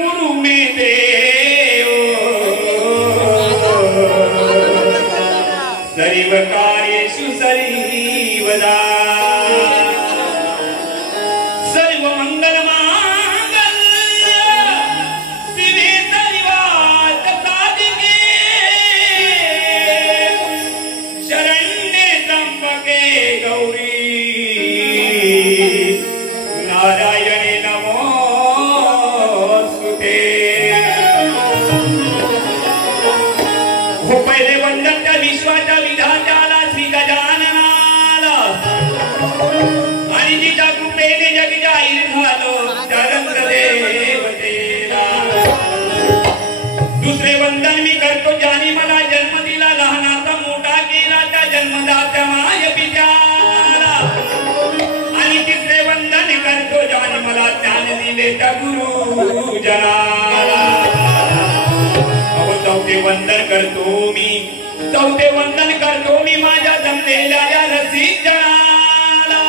गुरु में देव सर्व कार्येषु सर्वदा सर्व मंगल मांगल्य शिवे सर्वार्थ साधिके शरण्ये त्र्यंबके गौरी नारायणे नमोस्तुते। हो पहिले वंदन त्या विश्वाच्या विधात्याला श्री गजाननाला आणि जिच्या कृपेने जग जाहीर झालो त्या रंगदेवतेला। दुसरे वंदन मी करतो ज्याने मला जन्म दिला लहानाचा मोठा केला त्या जन्मदात्या माय पित्याला। आणि तिसरे वंदन करतो ज्याने मला ज्ञान दिले त्या गुरुजनाला। चौथे वंदन करतो मी चौथे वंदन करतो मी माझ्या जमलेल्या या रसिक जनाला।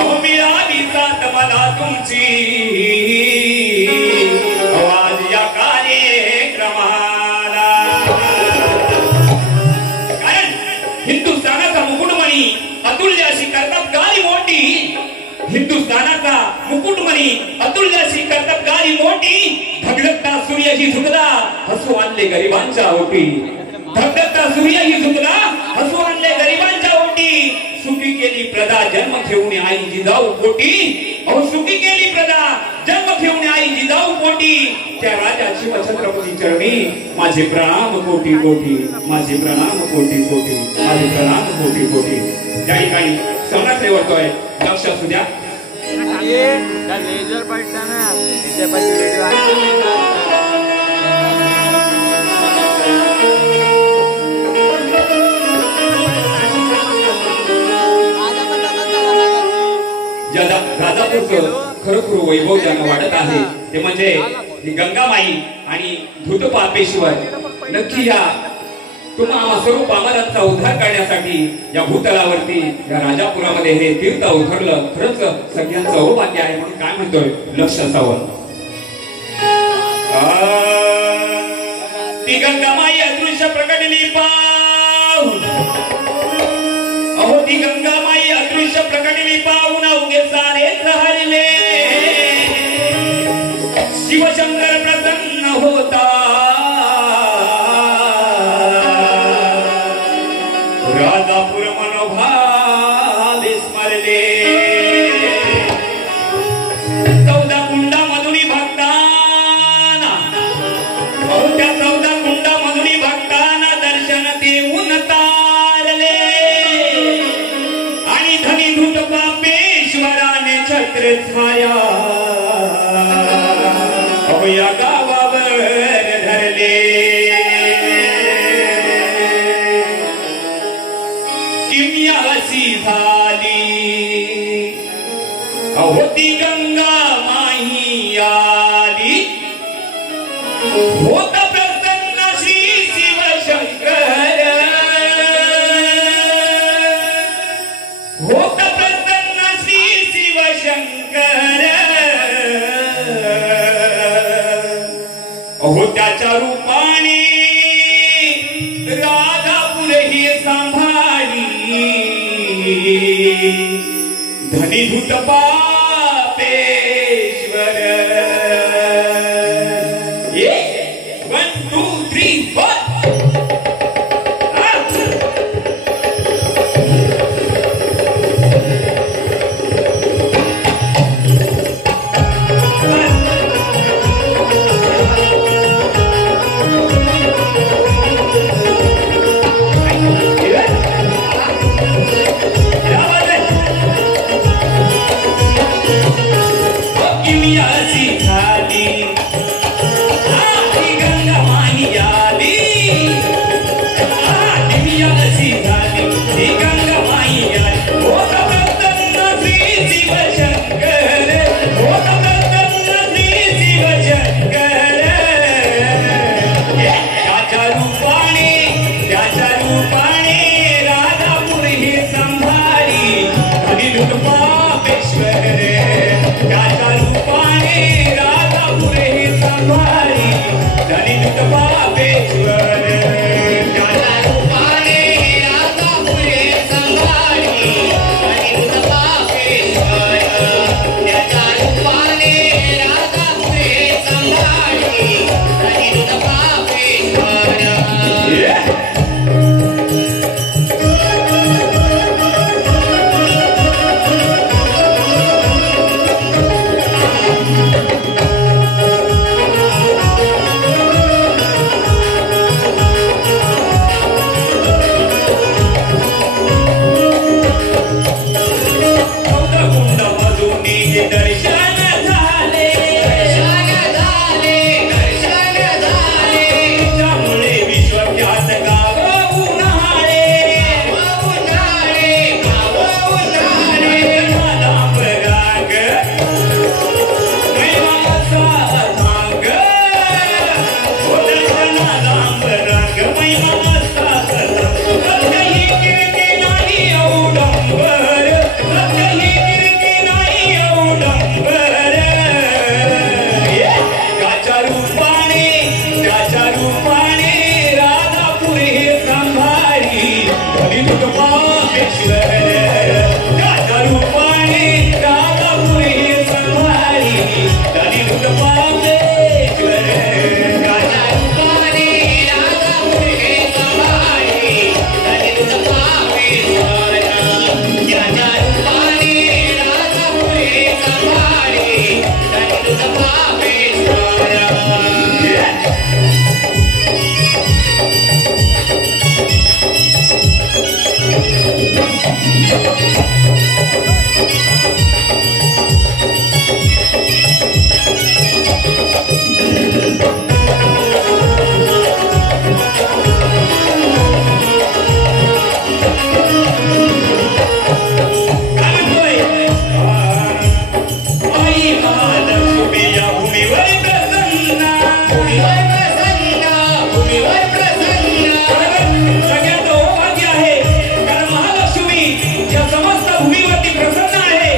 अहो मिळाली साथ मला तुमची आवाज या कार्यक्रमाला। कारण हिंदुस्थानाचा मुकुटमणी अतुल्य अशी कर्तबगारी मोठी हिंदुस्थानाचा मुकुटमणी अतुल्य अशी कर्तबगारी मोठी धगधगता सूर्य ही झुकला हसू आणले गरिबांच्या ओटी। धगधगता सूर्य ही झुकला हसू आणले गरिबांच्या ओटी। सुखी केली प्रदा जन्म घेऊन आई जिजाऊ पोटी। अहो सुखी केली प्रदा जन्म घेऊन आई जिजाऊ पोटी। त्या राजा शिवछत्रपती चरणी माझे प्रणाम कोटी कोटी माझे प्रणाम कोटी कोटी माझे प्रणाम कोटी कोटी। त्या ठिकाणी सम्राट वर्तोय लक्ष असू द्या। लेजर पडताना तिथे पण व्हिडिओ राजापूरचं खरोखर वैभव ज्यांना वाढत आहे ते म्हणजे गंगामाई आणि धूतपापेश्वर। नक्की या तुम्हा सर्व पामरांचा उद्धार करण्यासाठी या भूतलावरती या राजापुरामध्ये हे तीर्थ उतरलं। खरंच सगळ्यांचं सौभाग्य आहे म्हणून काय म्हणतोय लक्ष असावं। ती गंगामाई अदृश्य प्रकटली पाहून अहो ती गंगामाई अदृश्य प्रकटली पाहून अवघे सारे हरले। शिवशंकर प्रसन्न होता राजापूर मनोभाव स्मरले। 14 कुंडामधुनी भक्तांना अहो त्या 14 कुंडामधुनी भक्तांना दर्शन देऊन तारले। आणि धनी धूत पापेश्वराने छत्र छाया अहो या गावावर धरले। किमया अशी झाली अहो ती गंगा माही आली। होता प्रसन्न श्री शिवशंकर होता प्रसन्न श्री शिवशंकर। अहो त्याच्या रूपाने राधापूर ही सांभाळी। धनीभूत पापेश्वर 1 2 3 4 पापेश्वर रे त्याच्या रूपाने राधापुरे संभारी धनी दूत पापेश्वर त्याच्या रूपाने राजापुरे संभाळी धनी दूत पापेश्वर त्याच्या रूपाने राजापुरे संभाळी धनी दूत पापेश्वर कुंड मधुनी दर्शन झाले दर्शन झाले त्यामुळे विश्वख्यात गाव उन्हाळे उन्हाळे गाव उन्हाळे नादापराग मैमाचा अथांग नादापराग मैमाचा अथांग सत्यही कीर्ती नाही अवडंबर सत्यही कीर्ती नाही अवडंबर त्याच्या रूपाने राधापुर हे संभारी धनी दूत पापेश्वर त्याच्या रूपाने राधापुर हे संभारी धनी दूत पापेश्वर त्याच्या रूपाने राजापुरे संभाळी धनी दूत पापेश्वर त्याच्या रूपाने राजापुरे संभाळी धनी दूत पापेश्वर आई महालक्ष्मी या भूमीवर प्रसन्न भूमीवर प्रसन्न भूमीवर प्रसन्न सगळ्यात भाग्य आहे कारण महालक्ष्मी या समस्त भूमीवरती प्रसन्न आहे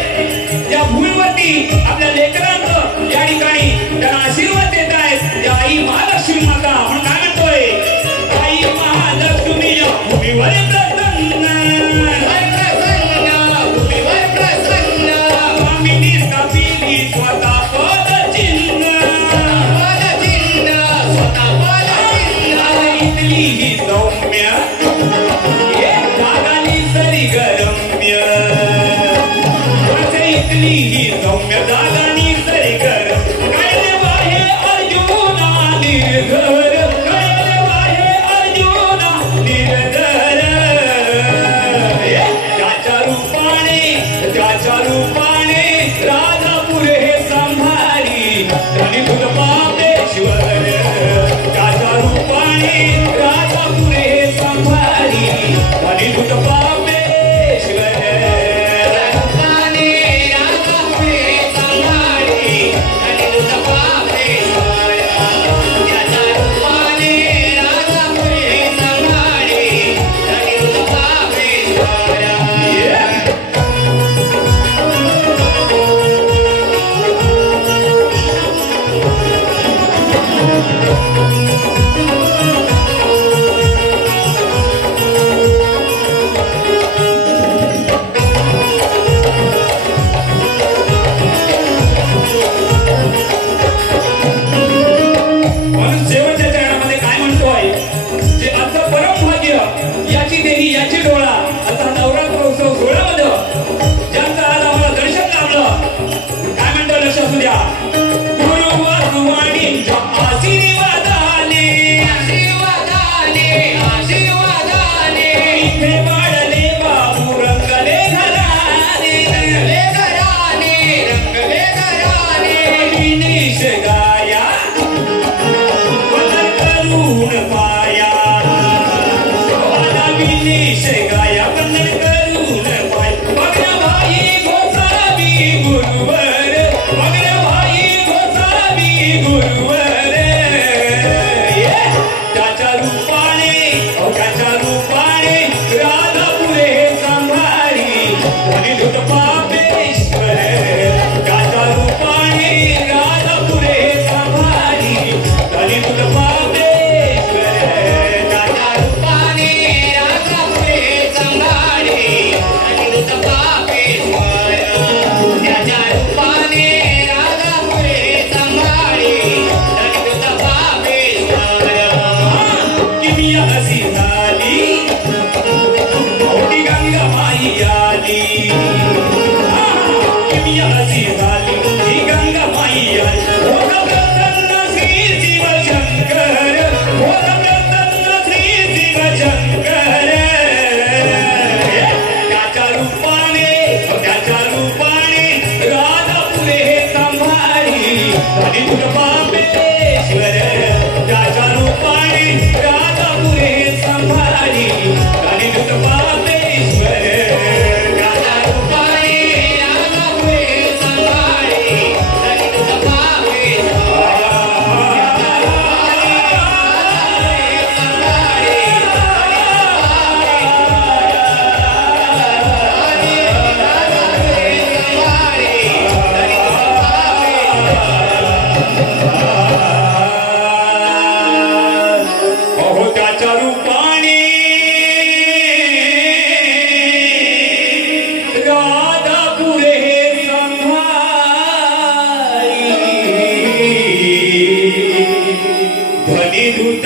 या भूमीवरती आपल्या लेकरांचं या ठिकाणी त्यांना आशीर्वाद देत आहेत या आई महालक्ष्मी माता आपण काय म्हणतोय आई महालक्ष्मी या भूमीवर प्रसन्न भूमीवर प्रसन्न स्वामिनी स्थापिली स्वतः पदचिन्ह पदचिन्ह स्वतः पदचिन्ह इथली ही सौम्य जागानी सरी गरम्य इथली ही सौम्य जागानी सरी गरम कळले वाहे अर्जुना निर्धर कळले वाहे अर्जुना निर्धर त्याच्या रूपाने राधापुर हे संभारी धनी दूत पापेश्वर त्याच्या रूपाने राधापुर हे संभारी धनी दूत पापेश्वर रूपाने राजापुरे संभाळी धनी दूत पापेश्वर त्याच्या रूपाने राजापुरे संभाळी धनी दूत पापेश्वर म्हणून शेवटच्या चरणामध्ये काय म्हणतोय जे असं परम भाग्य याची देही याची डोळा असा नवरात्र उत्सव सोहळ्यामध्ये ज्यांचं आज आम्हाला दर्शन लाभलं काय म्हणतो लक्ष असू द्या गुरुवार रुवाणींच्या आशीर्वादाने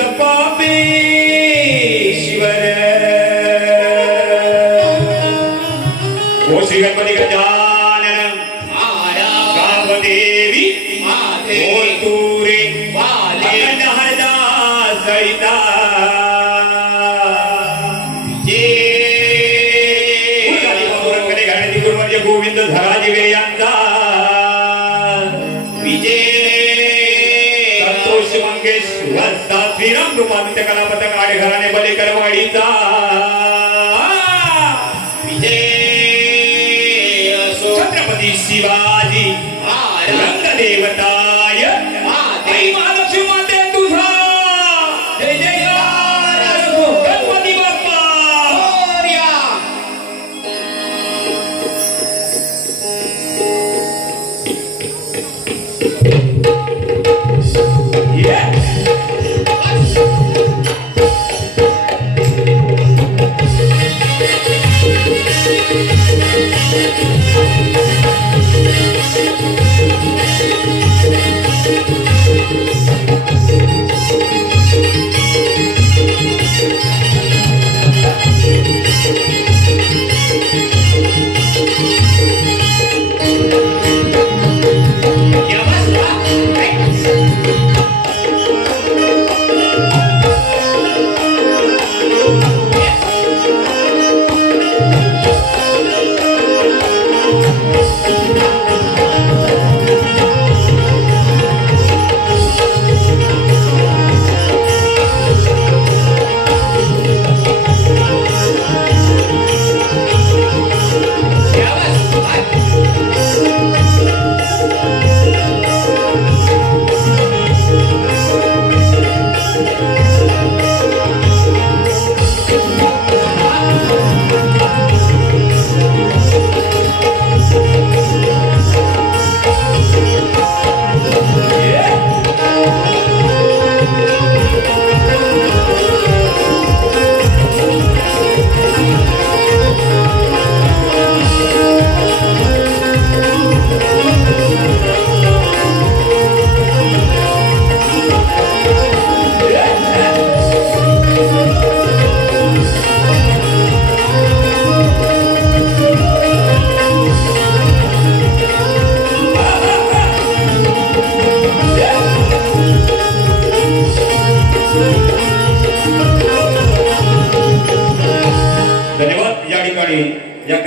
पापेश्वर ओ श्री गणपती गजानन गावदेवी ओ तुरे अखंड हरदास सहिता गोविंद धराजीवे यांचा विजय संतोष मंगेश्वर श्रीराम रूपामित कलापथक आडे घराणे बलेकरवाडीचा विजय छत्रपती शिवाजी रंगदेवताय आई महालक्ष्मी माते तुझा जय जय गणपती बाप्पा मोरया. धन्यवाद. या ठिकाणी या